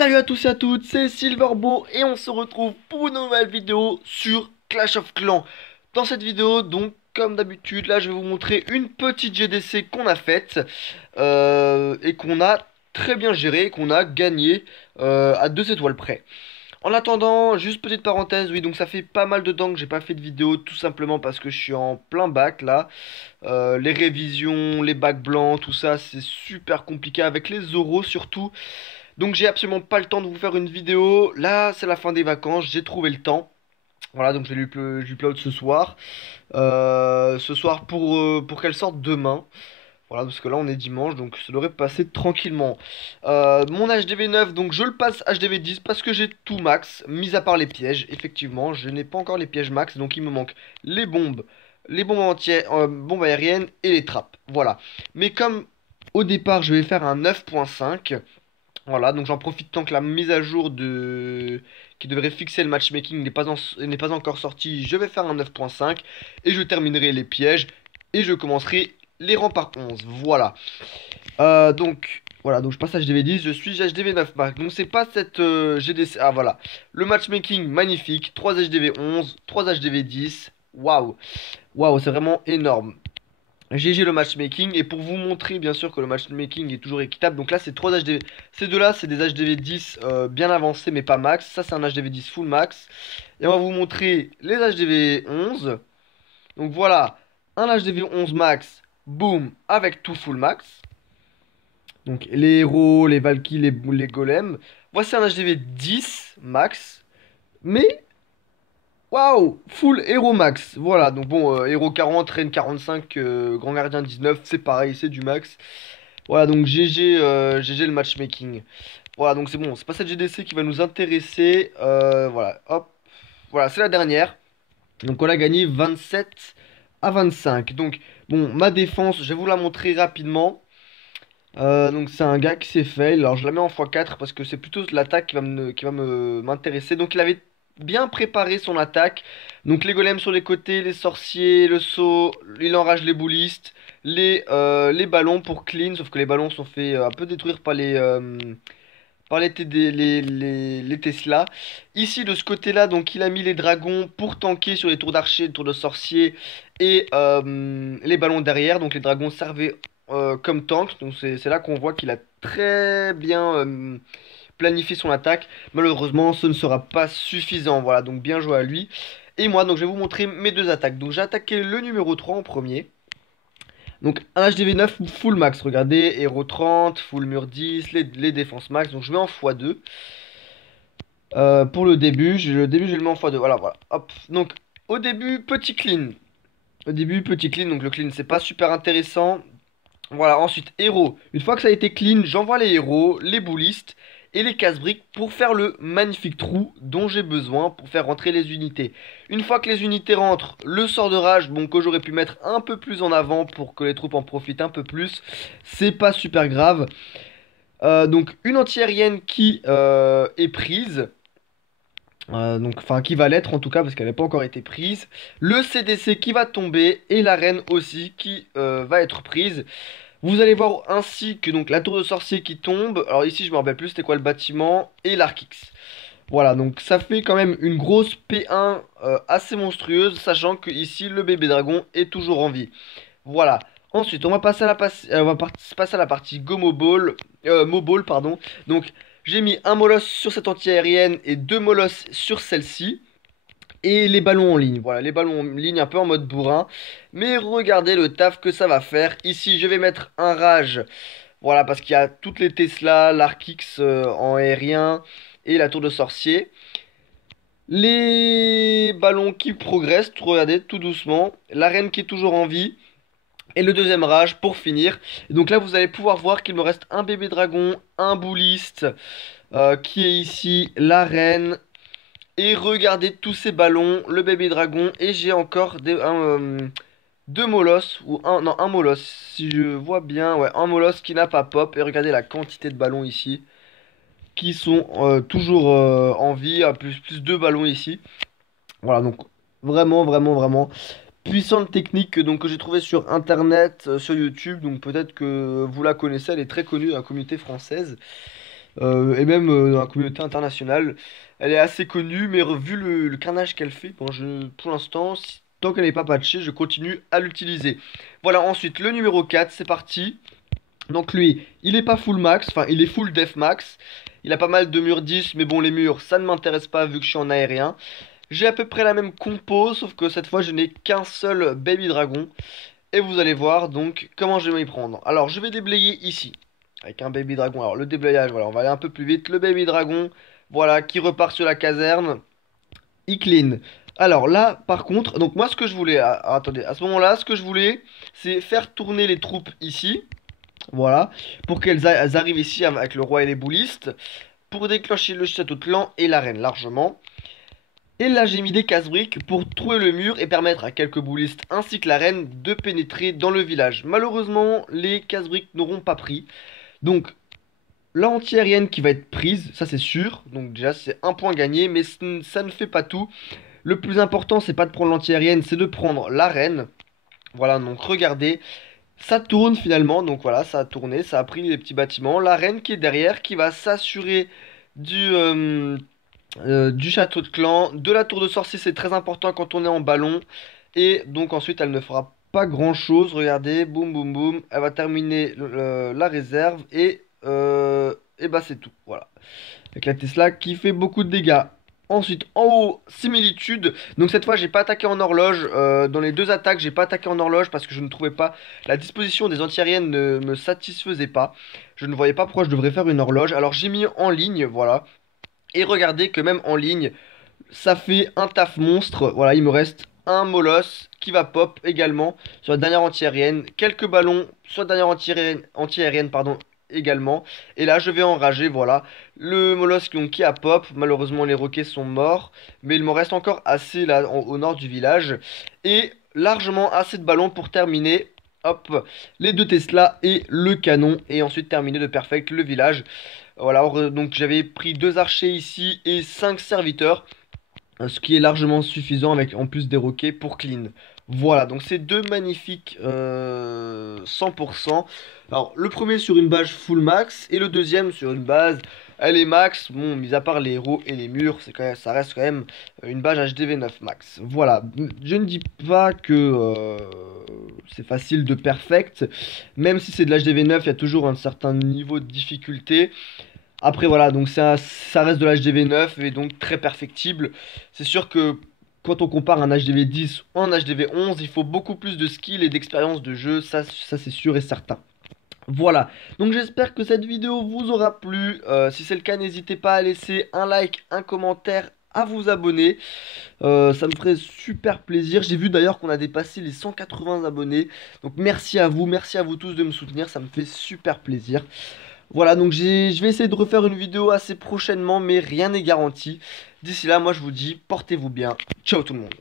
Salut à tous et à toutes, c'est Silverbo et on se retrouve pour une nouvelle vidéo sur Clash of Clans. Dans cette vidéo, donc comme d'habitude, là je vais vous montrer une petite GDC qu'on a faite et qu'on a très bien gérée, qu'on a gagné à 2 étoiles près. En attendant, juste petite parenthèse, oui donc ça fait pas mal de temps que j'ai pas fait de vidéo, tout simplement parce que je suis en plein bac là. Les révisions, les bacs blancs, tout ça c'est super compliqué avec les oraux surtout. Donc j'ai absolument pas le temps de vous faire une vidéo. Là, c'est la fin des vacances, j'ai trouvé le temps. Voilà, donc je vais lui upload ce soir. Ce soir pour qu'elle sorte demain. Voilà, parce que là on est dimanche, donc ça devrait passer tranquillement. Mon HDV 9, donc je le passe HDV 10 parce que j'ai tout max, mis à part les pièges. Effectivement, je n'ai pas encore les pièges max, donc il me manque les bombes entières, bombes aériennes et les trappes. Voilà. Mais comme au départ je vais faire un 9.5. Voilà, donc j'en profite tant que la mise à jour qui devrait fixer le matchmaking n'est pas encore sortie. Je vais faire un 9.5 et je terminerai les pièges et je commencerai les rangs par 11. Voilà. Donc je passe HDV 10, je suis HDV 9 Max. Donc c'est pas cette GDC. Ah voilà. Le matchmaking magnifique. 3 HDV 11, 3 HDV 10. Waouh. Waouh, c'est vraiment énorme. GG le matchmaking, et pour vous montrer bien sûr que le matchmaking est toujours équitable, donc là c'est 3 HDV, ces deux là c'est des HDV 10 bien avancés mais pas max, ça c'est un HDV 10 full max, et on va vous montrer les HDV 11, donc voilà, un HDV 11 max, boom, avec tout full max, donc les héros, les Valkyries, les golems, voici un HDV 10 max, mais waouh! Full Hero Max. Voilà, donc bon, Hero 40, Reine 45, Grand Gardien 19, c'est pareil, c'est du max. Voilà, donc GG, GG le matchmaking. Voilà, donc c'est bon, c'est pas cette GDC qui va nous intéresser. Voilà, hop. Voilà, c'est la dernière. Donc on a gagné 27 à 25. Donc, bon, ma défense, je vais vous la montrer rapidement. Donc c'est un gars qui s'est fail. Alors je la mets en x4 parce que c'est plutôt l'attaque qui va m'intéresser. Donc il avait bien préparé son attaque. Donc les golems sur les côtés, les sorciers, le saut, il enrage les boulistes, les ballons pour clean. Sauf que les ballons sont fait un peu détruire par les Tesla. Ici de ce côté-là, donc il a mis les dragons pour tanker sur les tours d'archer, les tours de sorciers et les ballons derrière. Donc les dragons servaient comme tank. Donc c'est là qu'on voit qu'il a très bien planifié son attaque. Malheureusement, ce ne sera pas suffisant. Voilà, donc bien joué à lui. Et moi, donc je vais vous montrer mes deux attaques. Donc j'ai attaqué le numéro 3 en premier. Donc un HDV 9 full max, regardez, héros 30, full mur 10, les défenses max, donc je mets en x2. Pour le début, je le mets en x2, voilà, voilà, hop. Donc au début, petit clean. Au début, petit clean, donc le clean c'est pas super intéressant. Voilà, ensuite héros. Une fois que ça a été clean, j'envoie les héros, les boulistes et les casse-briques pour faire le magnifique trou dont j'ai besoin pour faire rentrer les unités. Une fois que les unités rentrent, le sort de rage, bon que j'aurais pu mettre un peu plus en avant pour que les troupes en profitent un peu plus, c'est pas super grave. Donc une anti-aérienne qui est prise. Donc, enfin, qui va l'être en tout cas parce qu'elle n'a pas encore été prise. Le CDC qui va tomber et la reine aussi qui va être prise. Vous allez voir ainsi que donc la tour de sorcier qui tombe. Alors ici je me rappelle plus c'était quoi le bâtiment et l'arc X. Voilà, donc ça fait quand même une grosse P1 assez monstrueuse, sachant que ici le bébé dragon est toujours en vie. Voilà. Ensuite, on va passer à passer à la partie Go Mobile, Mobile, pardon. Donc j'ai mis un molosse sur cette anti-aérienne et deux molosses sur celle-ci. Et les ballons en ligne, voilà, les ballons en ligne un peu en mode bourrin. Mais regardez le taf que ça va faire. Ici, je vais mettre un rage. Voilà, parce qu'il y a toutes les Tesla, l'Arkix en aérien et la tour de sorcier. Les ballons qui progressent, regardez, tout doucement. La reine qui est toujours en vie. Et le deuxième rage pour finir. Et donc là, vous allez pouvoir voir qu'il me reste un bébé dragon, un bouliste, qui est ici, la reine. Et regardez tous ces ballons, le bébé dragon, et j'ai encore deux molosses, ou un, non, un molosse, si je vois bien, ouais, un molosse qui n'a pas pop, et regardez la quantité de ballons ici, qui sont toujours en vie, plus deux ballons ici. Voilà, donc vraiment, vraiment, vraiment puissante technique donc, que j'ai trouvé sur internet, sur YouTube, donc peut-être que vous la connaissez, elle est très connue dans la communauté française. et même dans la communauté internationale. Elle est assez connue, mais vu le carnage qu'elle fait, bon, pour l'instant, tant qu'elle n'est pas patchée, je continue à l'utiliser. Voilà, ensuite, le numéro 4, c'est parti. Donc lui, il est pas full max, enfin il est full def max. Il a pas mal de murs 10, mais bon les murs, ça ne m'intéresse pas vu que je suis en aérien. J'ai à peu près la même compo, sauf que cette fois je n'ai qu'un seul Baby Dragon. Et vous allez voir donc comment je vais m'y prendre. Alors je vais déblayer ici, avec un Baby Dragon. Alors le déblayage, voilà, on va aller un peu plus vite. Le Baby Dragon, voilà, qui repart sur la caserne. Il clean. Alors là, par contre, donc moi ce que je voulais, attendez, à ce moment-là, ce que je voulais, c'est faire tourner les troupes ici. Voilà, pour qu'elles arrivent ici avec le roi et les boulistes, pour déclencher le château de clan et l'arène largement. Et là j'ai mis des casse-briques pour trouver le mur et permettre à quelques boulistes ainsi que la reine de pénétrer dans le village. Malheureusement, les casse-briques n'auront pas pris. Donc la anti-aérienne qui va être prise, ça c'est sûr. Donc déjà c'est un point gagné, mais ça ne fait pas tout. Le plus important c'est pas de prendre l'anti-aérienne, c'est de prendre la reine. Voilà, donc regardez. Ça tourne finalement, donc voilà, ça a tourné, ça a pris les petits bâtiments. La reine qui est derrière, qui va s'assurer du château de clan, de la tour de sorcier, c'est très important quand on est en ballon. Et donc ensuite, elle ne fera pas grand-chose. Regardez, boum, boum, boum. Elle va terminer la réserve et bah c'est tout. Voilà. Avec la Tesla qui fait beaucoup de dégâts. Ensuite, en haut, similitude. Donc cette fois, j'ai pas attaqué en horloge. Dans les deux attaques, j'ai pas attaqué en horloge parce que je ne trouvais pas la disposition des antiaériennes ne me satisfaisait pas. Je ne voyais pas pourquoi je devrais faire une horloge. Alors j'ai mis en ligne, voilà. Et regardez que même en ligne, ça fait un taf monstre. Voilà, il me reste un molosse qui va pop également sur la dernière anti-aérienne. Quelques ballons sur la dernière anti-aérienne, pardon, également. Et là, je vais enrager, voilà. Le molosse donc, qui a pop. Malheureusement, les roquets sont morts. Mais il m'en reste encore assez là au nord du village. Et largement assez de ballons pour terminer. Hop, les deux Tesla et le canon. Et ensuite terminer de perfect le village. Voilà, donc j'avais pris deux archers ici et 5 serviteurs. Ce qui est largement suffisant avec en plus des roquets pour clean. Voilà, donc c'est deux magnifiques 100%. Alors le premier sur une base full max et le deuxième sur une base elle est max. Bon, mis à part les héros et les murs, ça reste quand même une base HDV9 max. Voilà, je ne dis pas que c'est facile de perfect. Même si c'est de l'HDV9, il y a toujours un certain niveau de difficulté. Après voilà, donc ça reste de l'HDV 9 et donc très perfectible. C'est sûr que quand on compare un HDV 10 ou un HDV 11, il faut beaucoup plus de skill et d'expérience de jeu, ça c'est sûr et certain. Voilà, donc j'espère que cette vidéo vous aura plu. Si c'est le cas, n'hésitez pas à laisser un like, un commentaire, à vous abonner. Ça me ferait super plaisir. J'ai vu d'ailleurs qu'on a dépassé les 180 abonnés. Donc merci à vous tous de me soutenir, ça me fait super plaisir. Voilà, donc je vais essayer de refaire une vidéo assez prochainement, mais rien n'est garanti. D'ici là, moi je vous dis, portez-vous bien. Ciao tout le monde.